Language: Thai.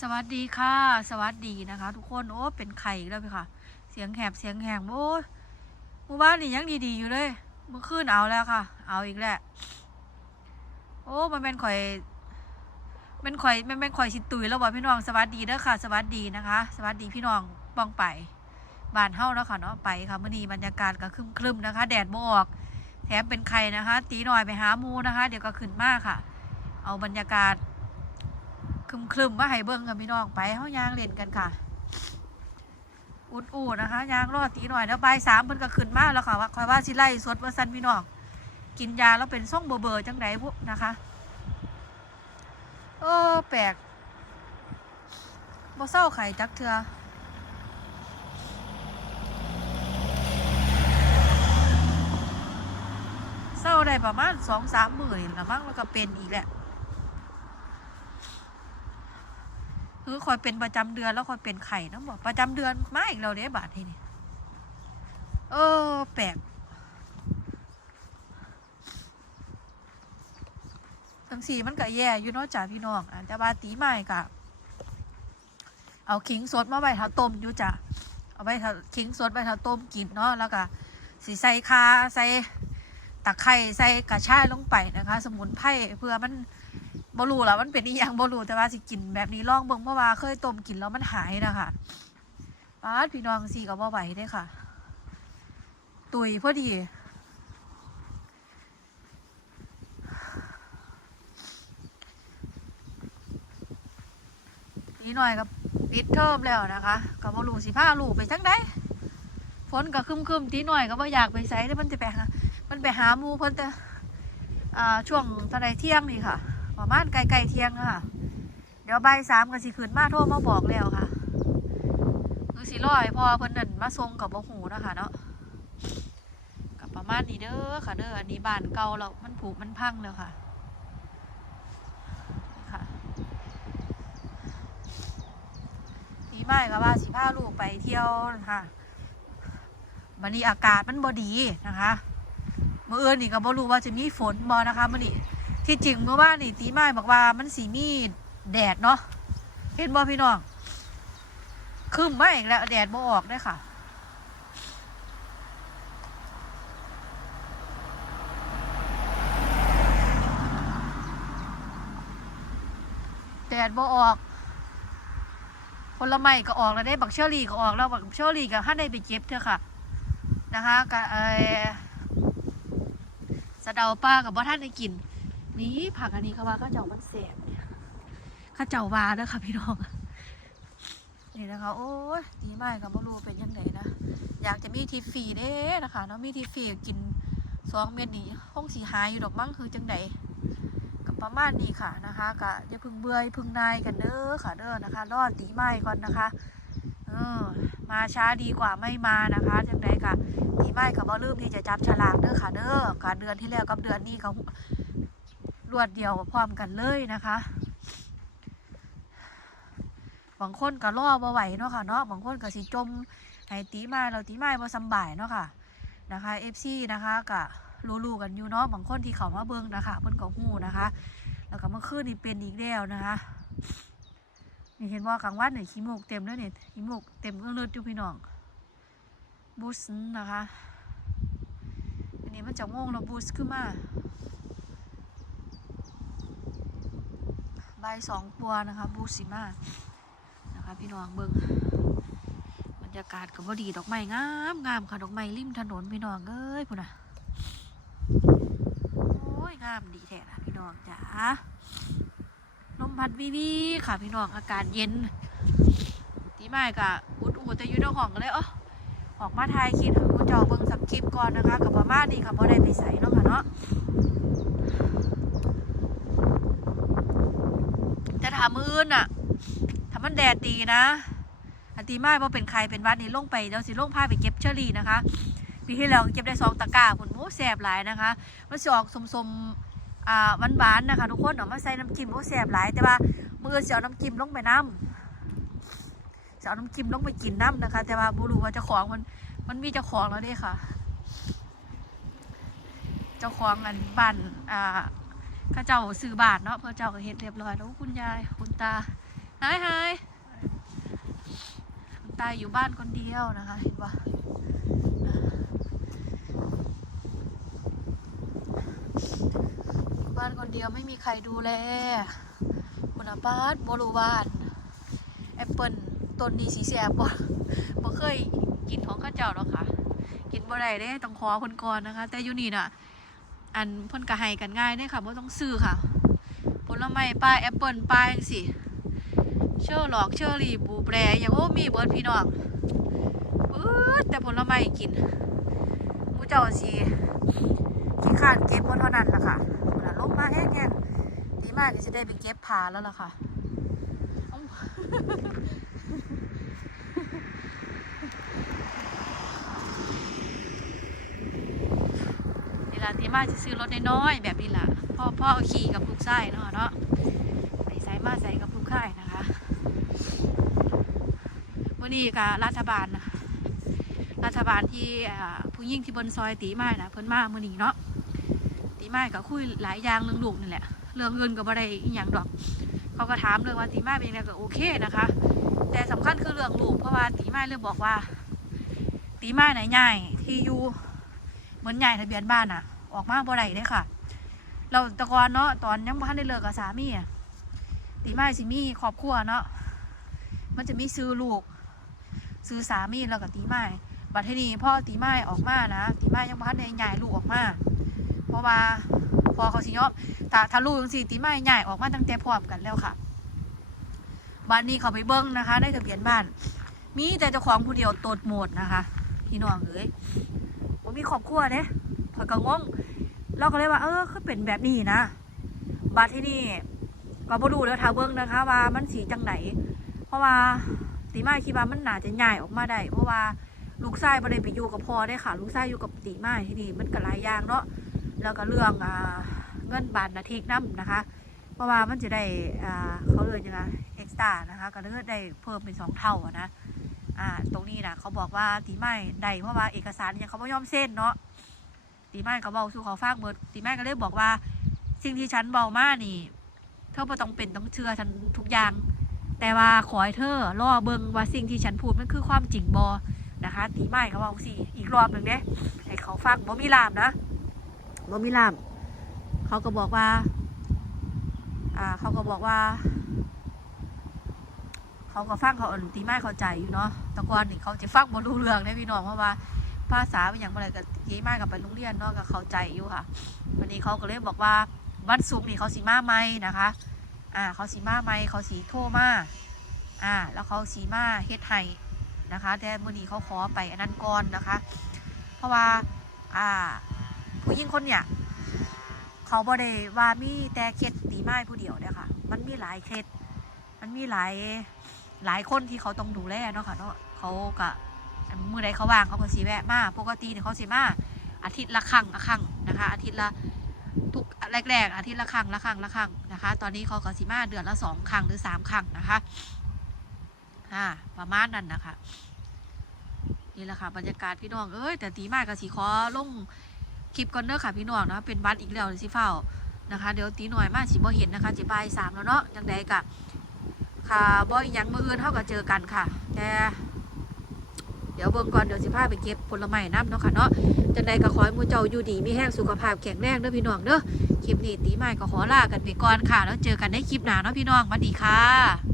สวัสดีค่ะ สวัสดีนะคะ ทุกคนโอ้เป็นไข่แล้วพี่ค่ะ เสียงแหบเสียงแหงโอ้หมู่บ้านนี่ยังดีๆอยู่เลยเมื่อคืนเอาแล้วค่ะ เอาอีกแล้วโอ้มันเป็นข่อยเป็นข่อยมันเป็นข่อยสิตุยแล้วบอกพี่น้องสวัสดีเด้อค่ะ สวัสดีนะคะ สวัสดีพี่น้องป้องไปบานเฮาแล้วค่ะเนาะไปค่ะมื่อนี้บรรยากาศก็ครึมๆนะคะ แดดบออกแถมเป็นไข่นะคะ ตีหน่อยไปหาหมูนะคะ เดี๋ยวก็ขึ้นมากค่ะ เอาบรรยากาศ คลึมคลึมๆมาให้เบิ้งกับพี่น้องไปเฮายางเล่นกันค่ะอุดอูดนะคะยางรอดตีหน่อยแล้วใบายสามเพิ่นก็ขึ้นมาแล้วค่ะว่าคอยว่าสิไล่สดว่าสันพี่น้องกินยาแล้วเป็นส่งเบอร์เบอร์จังไดพวกนะคะโอ้แปลกบ่เศร้าไข่จักเทือเศร้าได้ประมาณสองสามหมื่นละมั้งแล้วก็เป็นอีกแหละ คือคอยเป็นประจำเดือนแล้วคอยเป็นไข่นะบอกประจำเดือนมาอีกเราเด้บาททีนี่เออ แปลกทั้งสี่มันก็แย่อยู่นอกจากพี่น้องอาจจะบาตีใหม่กะเอาขิงสดมาไว้ถ้าต้มอยู่จ้ะเอาไว้ถ้าขิงสดไว้ถ้าต้มกินเนาะแล้วก็สีใส่คาใส่ตะไคร้ใส่กระชายลงไปนะคะ สมุนไพรเพื่อมัน บรูแล้วมันเป็นอีหยังบรูแต่ว่าสิกินแบบนี้ลองเบิ่งเพราะว่าเคยต้มกินแล้วมันหายนะคะป้าพี่น้องสี่ก็บ่ไหวได้ค่ะ ตุยพอดีนี่หน่อยกับปิดเทอมแล้วนะคะกับบรูสิผ้าลูกไปจังได้ฝนก็คึมคึมๆตีหน่อยก็บ่อยากไปไสแต่มันจะไปมันไปหาหมูเพิ่นแต่ช่วงตะไดเที่ยงนี่ค่ะ ประมาณใกล้ๆเที่ยงค่ะ เดี๋ยวใบสามก็สิขึ้นมาโทรมาบอกแล้วค่ะคือสิร้อให้พอเพิ่นนั่นมาส่งกับบ่หูนะคะเนาะกับประมาณนี้เด้อค่ะเด้ออันนี้บ้านเก่าแล้วมันผุมันพังแล้วค่ะค่ะปีใหม่ก็ว่าสิพาลูกไปเที่ยวนะคะวันนี้อากาศมันบ่ดีนะคะ เมื้อเอื่นนี่ก็บ่รู้ว่าจะมีฝนบ่นะคะมื้อนี้ ที่จริงเมื่อวานนี่ตีไม้บอกว่ามันสีมีแดดเนาะเห็นบ่พี่น้องครึ้มมาอีกแล้ว แดดบ่ออกได้ค่ะแดดบ่ออกผลไม้ก็ออกแล้วได้บักเชอรี่ก็ออกแล้วบักเชอรี่ก็ถ้าได้ไปเก็บเถอะค่ะ นะคะก็เออสะเดาป้ากับว่าท่านได้กิน นี่ผักอันนี้เขาว่าเขาเจ้ามันแสบเนี่ยข้าเจ้าวาเด้อค่ะพี่น้องนี่นะคะโอ้ยดีมากกับบ่รู้เป็นยังไงนะอยากจะมีทีฟีเด้นะคะเนาะมีทีฟีกินสองเม็ดนี้ห้องสีหายอยู่ดอกมั้งคือจังไดกับประมาณนี้ค่ะนะคะกะอย่าพึ่งเบื่อพึ่งนายกันเด้อค่ะเด้อนะคะ รอดตีไม้ก่อนนะคะเออมาช้าดีกว่าไม่มานะคะจังไดกะตีไม้กับบ่ลืมที่จะจับฉลากเด้อค่ะเด้อการเดือนที่แล้วกับเดือนนี้ก็ รวดเดียวพร้อมกันเลยนะคะบางคนก็ล่อบ่ไหวเนาะค่ะเนาะบางคนก็สิจมให้ตีมาเราตีมาบ่สำบายเนาะค่ะนะคะ FC นะคะก็รู้ๆกันอยู่เนาะบางคนที่เขามาเบิ่งนะคะเพิ่นก็ฮู้นะคะ แล้วก็เมื่อคืนนี่เป็นอีกแล้วนะคะนี่เห็นว่ากลางวันเนี่ยขี้มูกเต็มแล้วนี่ยขี้มูกเต็มเอื้องเลือดอยู่พี่น้องบูสนะคะอันนี้มันจะง่วงแล้วบูสขึ้นมา ใบสองปัวนะคะบูสิมานะคะพี่น้องเบิงบรรยากาศก็บ่ดีดอกไม้งามงามค่ะดอกไม้ริมถนนพี่น้องเอ้ยพุ่นน่ะโอ้ยงามดีแท้นะพี่น้องจ๋าลมพัดวิวีค่ะพี่น้องอากาศเย็นตีไม้กะอุดอูแต่อยู่ในห้องเลยเอ๋อออกมาถ่ายคลิปให้ผู้เจ้าเบิ่งสักคลิปก่อนนะคะกับประมาณนี้ค่ะบ่ได้ไปใส่เนาะค่ะเนาะ จะถามืออื่นอะถ้ามันแดดดีนะ อันตีไม้พอเป็นใครเป็นวัดนี่ลงไปเดี๋ยวสิลงพาไปเก็บเชอรี่นะคะ ปีที่แล้วเก็บได้สองตะกร้าผลโอ้แสบหลายนะคะ มันสิออกสมๆอ่าหวานๆนะคะ ทุกคนเอามาใส่น้ำจิ้มโอ้แสบหลายแต่ว่ามือเสียน้ำจิ้มลงไปน้ำจะเอาน้ำจิ้มลงไปกินน้ำนะคะ แต่ว่าบูรูว่าเจ้าของมันมันมีเจ้าของแล้วด้ค่ะ เจ้าของอันบ้านอ่า ข้าเจ้าซื้อบาทเนาะเพื่อเจ้าก็เฮ็ดเรียบร้อยแล้วคุณยายคุณตาหายหายตายอยู่บ้านคนเดียวนะคะเห็นปะบ้านคนเดียวไม่มีใครดูแลคุณอาบ้านบรูบ้านแอปเปิลต้นนี้สีแสบบ่บ่เคยกินของข้าเจ้าหรอกค่ะ กินบ่ได้เด้ต้องขอคนก่อนนะคะ แต่อยู่นี่น่ะ อันเพ่นกระให้กันง่ายเด้ค่ะบ่ต้องซื้อค่ะ ผลไม้ป้ายแอปเปิลป้ายจังซี่เชอร์หลอกเชอร์รี่บูแบร์อย่างโอ้มีเบิร์ดพี่น้องปื๊ดแต่ผลไม้กินมูเจ้าสิขี้ขานเก็บบ่เท่านั้นล่ะค่ะเวลาลงมาแห้งๆดีมากก็สิได้ไปเก็บผ่าแล้วล่ะค่ะ ลาที่มาจะซื้อรถน้อยๆแบบนี้ล่ะพ่อพ่อขี่กับลูกชายเนาะเนาะไปใส่มาใส่กับลูกชายนะคะวันนี้กับรัฐบาลรัฐบาลที่ผู้ยิ่งที่บนซอยตีไม้นะเพิ่นมาเมื่อนี้เนาะตีไม้ก็คุยหลายอย่างเรื่องลูกนี่แหละเรื่องเงินก็บ่ได้อย่างดอก เขาก็ถามเรื่องว่าตีไม้เป็นยังไงก็โอเคนะคะ แต่สำคัญคือเรื่องลูกเพราะว่าตีไม้เริ่มบอกว่า ตีไม้ไหนใหญ่ที่อยู่เหมือนใหญ่ทะเบียนบ้านอะ ออกมาบ่ได้เด้ค่ะ เราตะกอนเนาะตอนยังบ่ทันได้เลิกกับสามีอะตีไม้สิมีครอบครัวเนาะมันจะมีซื้อลูก ซื้อสามีแล้วก็ตีไม้บัดทีนี้พ่อตีไม้ออกมานะตีไม้ยังบ่ทันได้ใหญ่ลูกออกมา เพราะว่าพอเขาสิยอมถ้าถ้าลูกจังซี่ตีไม้ใหญ่ออกมาตั้งแต่พร้อมกันแล้วค่ะบ้านนี้เขาไปเบิ้งนะคะ ได้ทะเบียนบ้าน มีแต่เจ้าของผู้เดียวตดหมดนะคะ พี่น้องเอ้ยว่ามีครอบครัวเด้พอยก็งง เราก็เลยว่า เออคือเป็นแบบนี้นะบัดที่นี่ก็บ่รู้แล้วทาเบิ้งนะคะ ว่ามันสีจังไหน เพราะว่าตีไม้คิดว่ามันหนาจะใหญ่ออกมาได้ เพราะว่าลูกชายบ่ได้ไปอยู่กับพ่อได้ค่ะ ลูกชายอยู่กับตีไม้ที่นี่มันก็หลายอย่างเนาะแล้วก็เรื่องอเงินบาทนาทีน้ำนะคะ เพราะว่ามันจะได้เขาเลยยังไงเอ็กซ์ตานะคะก็เลยได้เพิ่มเป็นสองเท่าอะนะอ่าตรงนี้นะเขาบอกว่าตีไม้ได้เพราะว่าเอกสารยังเขาไม่ยอมเซ็นเนาะ ตีไม้เขาบอกสู่เขาฟากเบิดตีไม้ก็เลยบอกว่า สิ่งที่ฉันเบามานี่ เธอบ่ต้องเป็นต้องเชื่อฉันทุกอย่าง แต่ว่าขอให้เธอรอเบิงว่าสิ่งที่ฉันพูดมันคือความจริงบอนะคะ ตีไม้เขาบอกสิอีกรอบหนึ่งเด้ให้เขาฟังบ่มีลามนะบ่มีลาม เขาก็บอกว่า อ่า เขาก็บอกว่าเขาก็ฟังเขาตีไม้เข้าใจอยู่เนาะตะกอนนี่เขาจะฟังบ่รู้เรื่องเด้พี่น้องเพราะว่าภาษาเป็นอย่างไรกั ยี่ม้กับไปโรงเรียนเนาะก็เข้าใจอยู่ค่ะ วันนี้เขาก็เลยบอกว่าวันศุกร์นี่เขาสีมาไหมนะคะ อ่า เขาสีมาไหมเขาสีโทมา อ่า แล้วเขาสีมาเฮ็ดให้นะคะ แต่มื่อนี้เขาขอไปอันนั้นก่อนนะคะ เพราะว่า อ่า ผู้หญิงคนเนี่ยเขาบ่ได้ว่ามีแต่เคสตีไม้ผู้เดียวเนี่ยค่ะ มันมีหลายเคสมันมีหลายหลายคนที่เขาต้องดูแลเนาะค่ะเนาะเขาก็ มือใดเขาว่างเขาก็สีแวะมาปกติเนี่ยเขาสีมาอาทิตย์ละครั้งละครั้งนะคะ อาทิตย์ละทุกแรกๆ อาทิตย์ละครั้งละครั้งละครั้งนะคะ ตอนนี้เขาก็สีมาเดือนละสองครั้งหรือสามครั้งนะคะอ่าประมาณนั้นนะคะนี่แหละค่ะบรรยากาศพี่น้องเอ้ยแต่ตีมากกับสีคอลงคลิปก่อนเด้อค่ะพี่น้องนะเป็นบัตรอีกแล้วสิเฝ้านะคะ เดี๋ยวตีหน่อยมากสิบ่เห็นนะคะจะบ่ายสามแล้วเนาะจังใดกะค่ะบ่อีกย่างมืออื่นเท่ากับเจอกันค่ะ แต่ เดี๋ยวเบิ่งก่อนเดี๋ยวสิพาไปเก็บผลไม้น้ำเนาะค่ะเนาะจังใดก็ขอให้มูเจ้าอยู่ดีมีแห้งสุขภาพแข็งแรงเด้อพี่น้องเด้อคลิปนี้ตีใหม่ก็ขอลากันไปก่อนค่ะ แล้วเจอกันในคลิปหน้าเนาะพี่น้องสวัสดีค่ะ